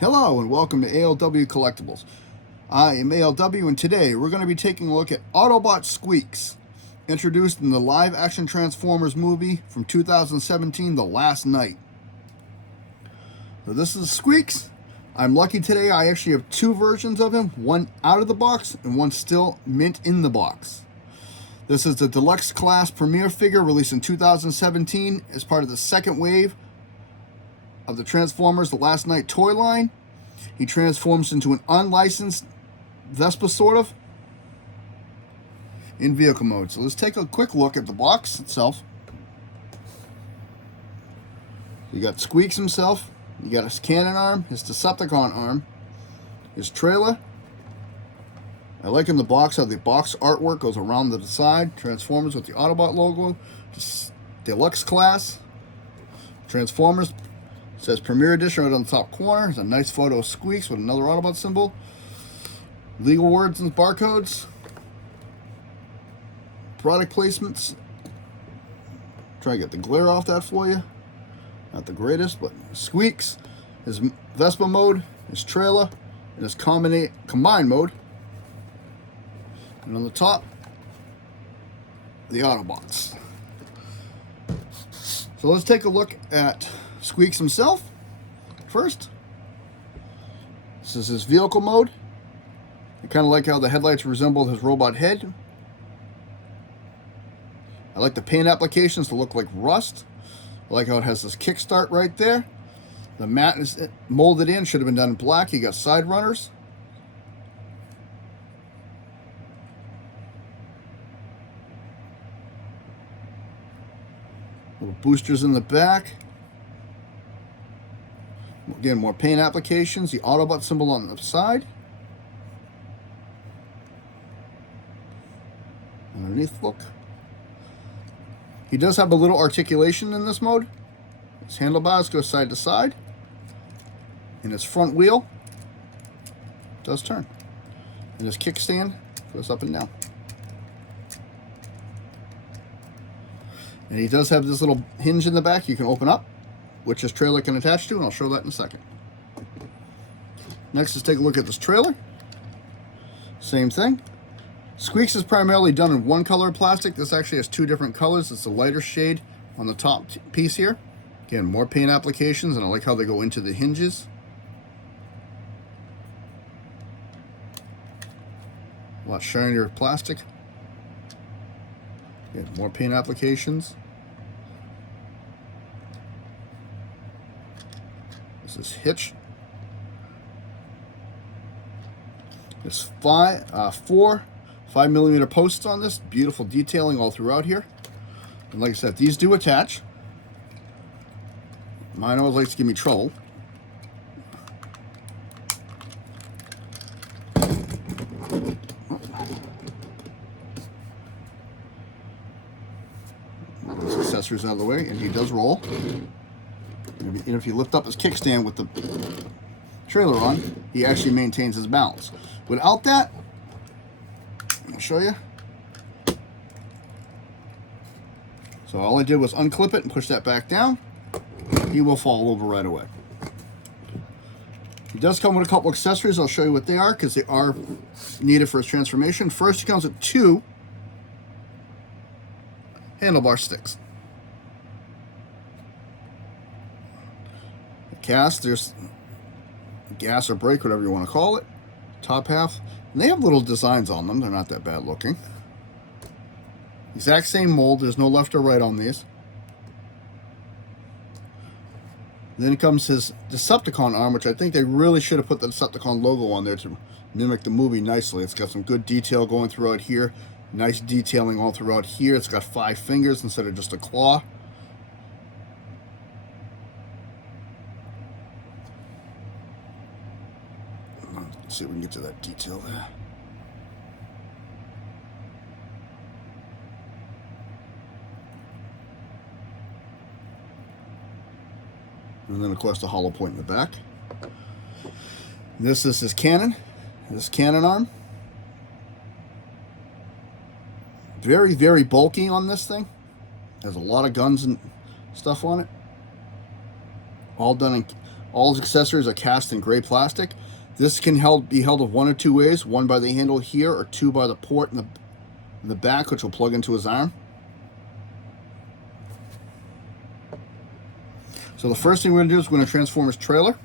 Hello and welcome to ALW Collectibles. I am ALW and today we're going to be taking a look at Autobot Sqweeks, introduced in the live-action Transformers movie from 2017, The Last Night. So this is Sqweeks. I'm lucky today I actually have two versions of him, one out of the box and one still mint in the box. This is the deluxe class premiere figure released in 2017 as part of the second wave of the Transformers The Last Night toy line. He transforms into an unlicensed Vespa, sort of, in vehicle mode. So let's take a quick look at the box itself. You got Sqweeks himself, you got his cannon arm, his Decepticon arm, his trailer. I like in the box how the box artwork goes around the side. Transformers with the Autobot logo, deluxe class, Transformers. It says Premier Edition right on the top corner. There's a nice photo of Sqweeks with another Autobot symbol. Legal words and barcodes. Product placements. Try to get the glare off that for you. Not the greatest, but Sqweeks, his Vespa mode, his trailer, and his combined mode. And on the top, the Autobots. So let's take a look at Sqweeks himself first. This is his vehicle mode. I kind of like how the headlights resemble his robot head. I like the paint applications to look like rust. I like how it has this kickstart right there. The mat is molded in, should have been done in black. You got side runners. Little boosters in the back. Again, more paint applications. The Autobot symbol on the side. Underneath, look. He does have a little articulation in this mode. His handlebars go side to side. And his front wheel does turn. And his kickstand goes up and down. And he does have this little hinge in the back you can open up, which his trailer can attach to, and I'll show that in a second. Next, let's take a look at this trailer. Same thing. Sqweeks is primarily done in one color of plastic. This actually has two different colors. It's a lighter shade on the top piece here. Again, more paint applications, and I like how they go into the hinges. A lot shinier plastic. Again, more paint applications. This is hitch. There's four 5mm posts on this. Beautiful detailing all throughout here. And like I said, these do attach. Mine always likes to give me trouble. Those accessories out of the way, and he does roll. And if you lift up his kickstand with the trailer on, he actually maintains his balance. Without that, I'll show you. So all I did was unclip it and push that back down. He will fall over right away. He does come with a couple accessories. I'll show you what they are because they are needed for his transformation. First, he comes with two handlebar sticks. Cast, there's gas or brake, whatever you want to call it. Top half. And they have little designs on them. They're not that bad looking. Exact same mold. There's no left or right on these. Then comes his Decepticon arm, which I think they really should have put the Decepticon logo on there to mimic the movie nicely. It's got some good detail going throughout here. Nice detailing all throughout here. It's got 5 fingers instead of just a claw. Let's see if we can get to that detail there. And then, of course, the hollow point in the back. This is his cannon. This cannon arm. Very, very bulky on this thing. There's a lot of guns and stuff on it. All done in All his accessories are cast in gray plastic. This can be held of one of two ways, one by the handle here or two by the port in the back, which will plug into his arm. So the first thing we're going to do is we're going to transform his trailer.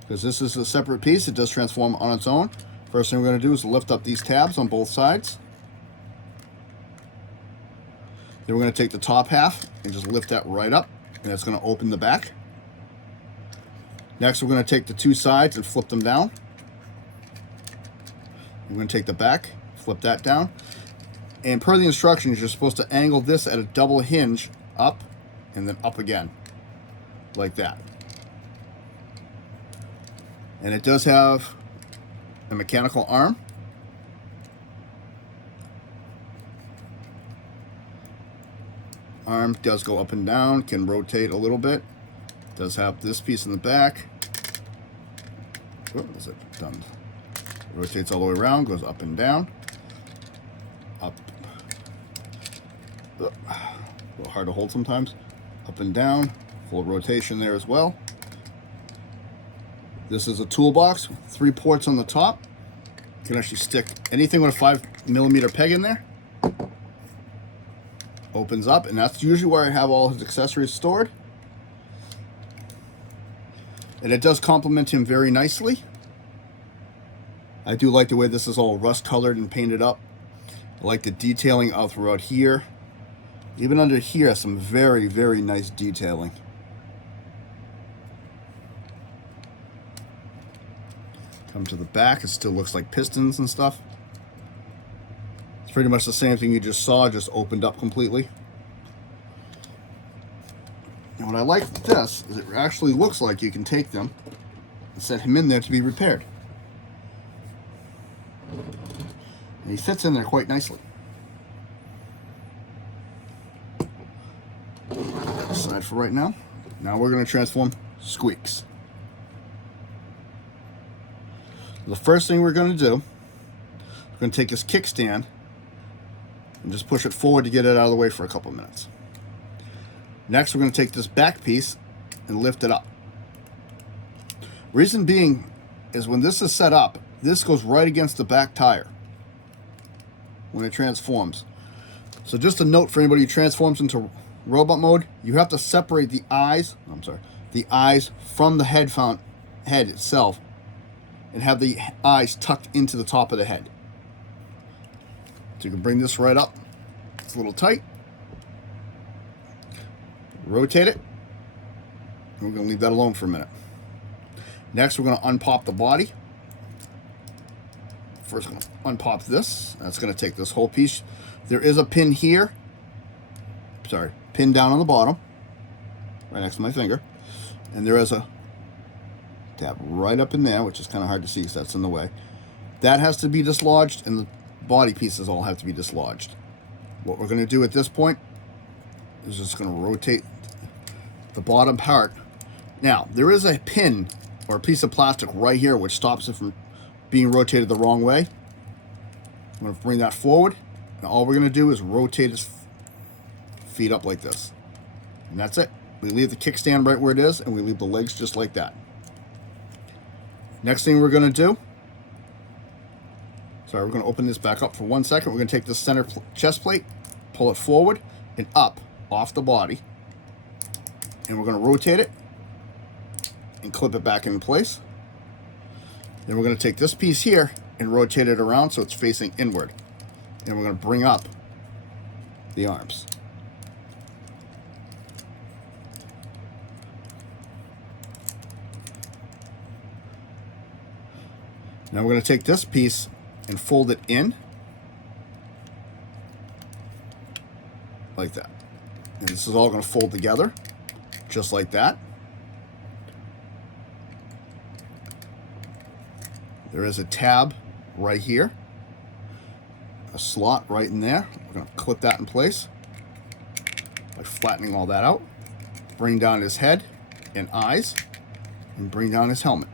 Because this is a separate piece, it does transform on its own. First thing we're going to do is lift up these tabs on both sides. Then we're going to take the top half and just lift that right up, and that's going to open the back. Next, we're going to take the two sides and flip them down. We're going to take the back, flip that down. And per the instructions, you're supposed to angle this at a double hinge up and then up again, like that. And it does have a mechanical arm. Arm does go up and down, can rotate a little bit. Does have this piece in the back. What is it done? Rotates all the way around, goes up and down. Up. A little hard to hold sometimes. Up and down. Full rotation there as well. This is a toolbox with 3 ports on the top. You can actually stick anything with a 5mm peg in there. Opens up, and that's usually where I have all his accessories stored. And it does complement him very nicely. I do like the way this is all rust colored and painted up. I like the detailing all throughout here. Even under here, some very, very nice detailing. Come to the back, it still looks like pistons and stuff. It's pretty much the same thing you just saw, just opened up completely. And what I like with this is it actually looks like you can take them and set him in there to be repaired. And he fits in there quite nicely. Aside for right now. Now we're going to transform Sqweeks. The first thing we're going to do, we're going to take this kickstand and just push it forward to get it out of the way for a couple minutes. Next, we're going to take this back piece and lift it up. Reason being is when this is set up, this goes right against the back tire when it transforms. So just a note for anybody who transforms into robot mode, you have to separate the eyes from the head itself and have the eyes tucked into the top of the head. So you can bring this right up. It's a little tight. Rotate it. And we're going to leave that alone for a minute. Next, we're going to unpop the body. First, I'm going to unpop this. That's going to take this whole piece. There is a pin here. Sorry, pin down on the bottom, right next to my finger. And there is a tab right up in there, which is kind of hard to see because that's in the way. That has to be dislodged, and the body pieces all have to be dislodged. What we're going to do at this point is just going to rotate the bottom part. Now, there is a pin or a piece of plastic right here which stops it from being rotated the wrong way. I'm going to bring that forward. Now all we're going to do is rotate his feet up like this. And that's it. We leave the kickstand right where it is, and we leave the legs just like that. Next thing we're going to do, we're going to open this back up for 1 second. We're going to take this center chest plate, pull it forward and up off the body, and we're going to rotate it and clip it back in place. Then we're going to take this piece here and rotate it around so it's facing inward, and we're going to bring up the arms. Now we're going to take this piece and fold it in like that. And this is all going to fold together just like that. There is a tab right here, a slot right in there. We're going to clip that in place by flattening all that out. Bring down his head and eyes, and bring down his helmet.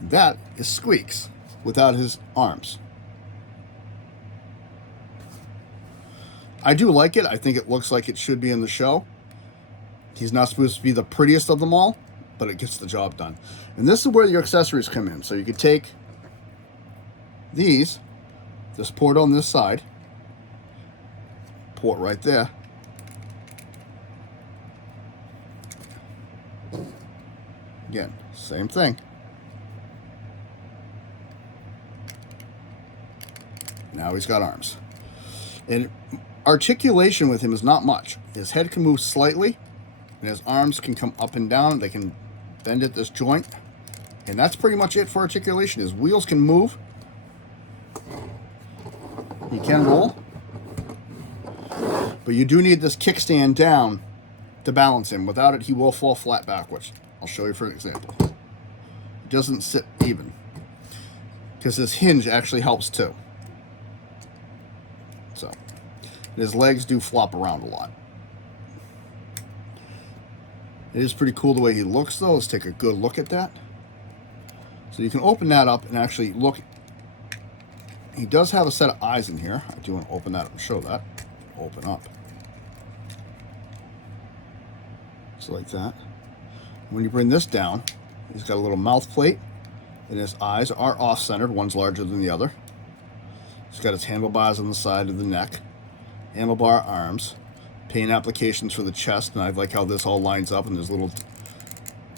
That is Sqweeks without his arms. I do like it. I think it looks like it should be in the show. He's not supposed to be the prettiest of them all, but it gets the job done. And this is where your accessories come in. So you could take these, this port on this side, port right there. Again, same thing. Now he's got arms. And articulation with him is not much. His head can move slightly, and his arms can come up and down. They can bend at this joint. And that's pretty much it for articulation. His wheels can move. He can roll. But you do need this kickstand down to balance him. Without it, he will fall flat backwards. I'll show you for an example. It doesn't sit even, because this hinge actually helps too. So his legs do flop around a lot. It is pretty cool the way he looks, though. Let's take a good look at that. So you can open that up and actually look. He does have a set of eyes in here. I do want to open that up and show that. Open up. So like that. When you bring this down, he's got a little mouth plate, and his eyes are off-centered. One's larger than the other. He's got his handlebars on the side of the neck, handlebar arms, paint applications for the chest, and I like how this all lines up, and there's little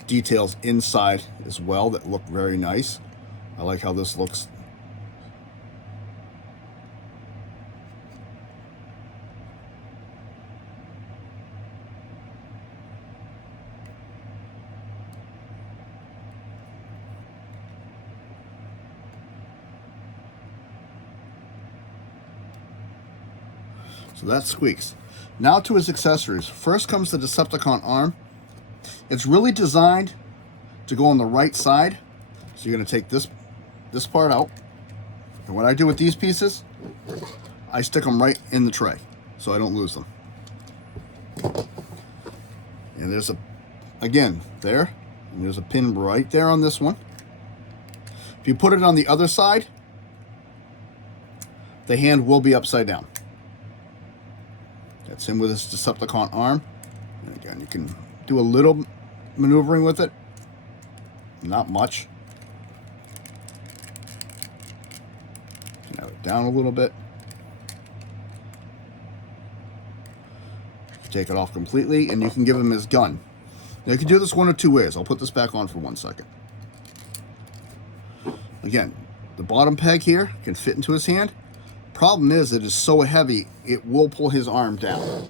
details inside as well that look very nice. I like how this looks. So that's Sqweeks. Now to his accessories. First comes the Decepticon arm. It's really designed to go on the right side. So you're going to take this part out. And what I do with these pieces, I stick them right in the tray so I don't lose them. And there's again, there. And there's a pin right there on this one. If you put it on the other side, the hand will be upside down. That's him with his Decepticon arm. And again, you can do a little maneuvering with it. Not much. Now down a little bit. Take it off completely, and you can give him his gun. Now you can do this one of two ways. I'll put this back on for 1 second. Again, the bottom peg here can fit into his hand. Problem is, it is so heavy, it will pull his arm down.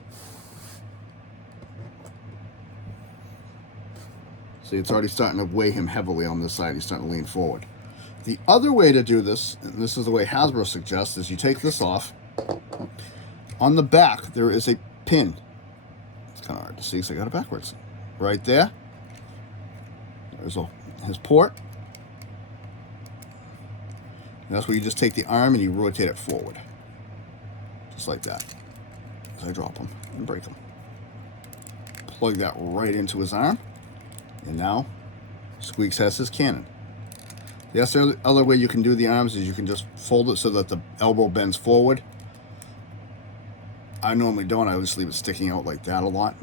See, it's already starting to weigh him heavily on this side. He's starting to lean forward. The other way to do this, and this is the way Hasbro suggests, is you take this off. On the back, there is a pin. It's kind of hard to see, so I got it backwards. Right there. There's his port. And that's where you just take the arm and you rotate it forward. Just like that. As I drop them and break them. Plug that right into his arm. And now, Sqweeks has his cannon. The other way you can do the arms is you can just fold it so that the elbow bends forward. I normally don't. I just leave it sticking out like that a lot.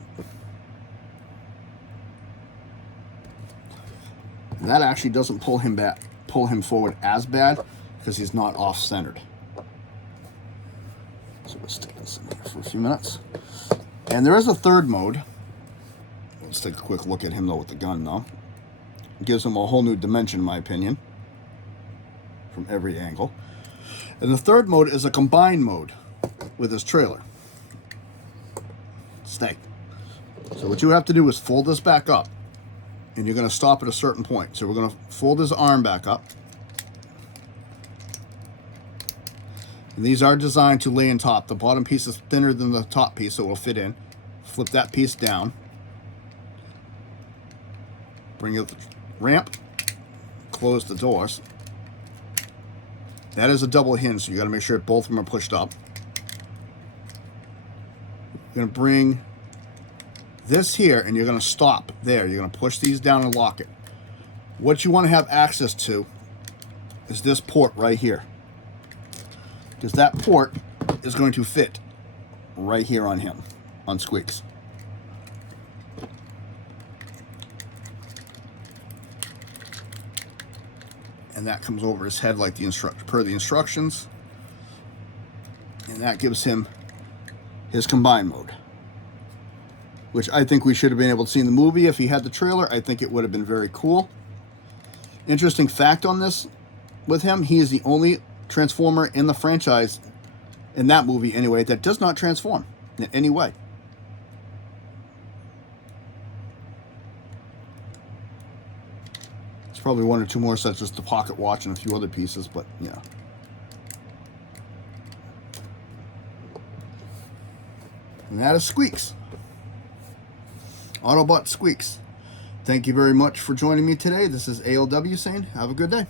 And that actually doesn't pull him forward as bad, because he's not off-centered. So we'll stick this in here for a few minutes. And there is a third mode. Let's take a quick look at him, though, with the gun, though. It gives him a whole new dimension, in my opinion, from every angle. And the third mode is a combined mode with his trailer. Stay. So what you have to do is fold this back up, and you're going to stop at a certain point. So we're going to fold his arm back up. And these are designed to lay in top. The bottom piece is thinner than the top piece, so it will fit in. Flip that piece down. Bring up the ramp. Close the doors. That is a double hinge, so you got to make sure both of them are pushed up. You're going to bring this here, and you're going to stop there. You're going to push these down and lock it. What you want to have access to is this port right here, because that port is going to fit right here on him, on Sqweeks. And that comes over his head like per the instructions. And that gives him his combine mode, which I think we should have been able to see in the movie. If he had the trailer, I think it would have been very cool. Interesting fact on this with him, he is the only Transformer in the franchise, in that movie anyway, that does not transform in any way. There's probably one or two more, such as the pocket watch and a few other pieces, but yeah. And that is Sqweeks. Autobot Sqweeks. Thank you very much for joining me today. This is ALW saying, have a good day.